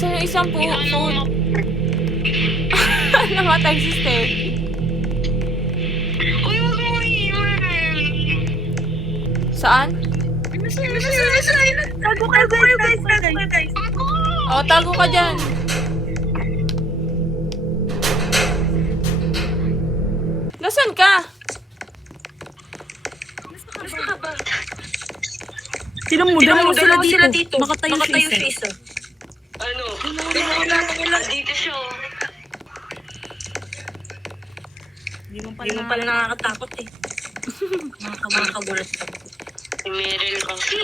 Nasaan yung isang food? Namatay si Steffi. Uy, wag mo iiwan. Saan? Tago kayo guys. Ako! O, tago ka dyan. Nasaan ka? Basta ka ba? Tinan mo, dalawa sila dito. Makatayo siya isa. Ano? Wala. Dito siya. Hindi mo pala nakakatakot eh. Nakakagulat pa. Si Meryl kasi.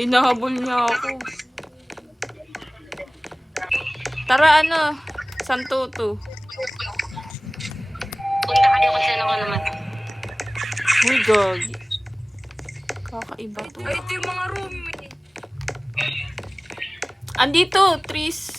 Hinahabol niya ako. Tara, Santutu. Punta kayo kasi ano ka naman. Uy, gag. Kakaiba to. Ay, ito yung mga room eh. Andito, Tris.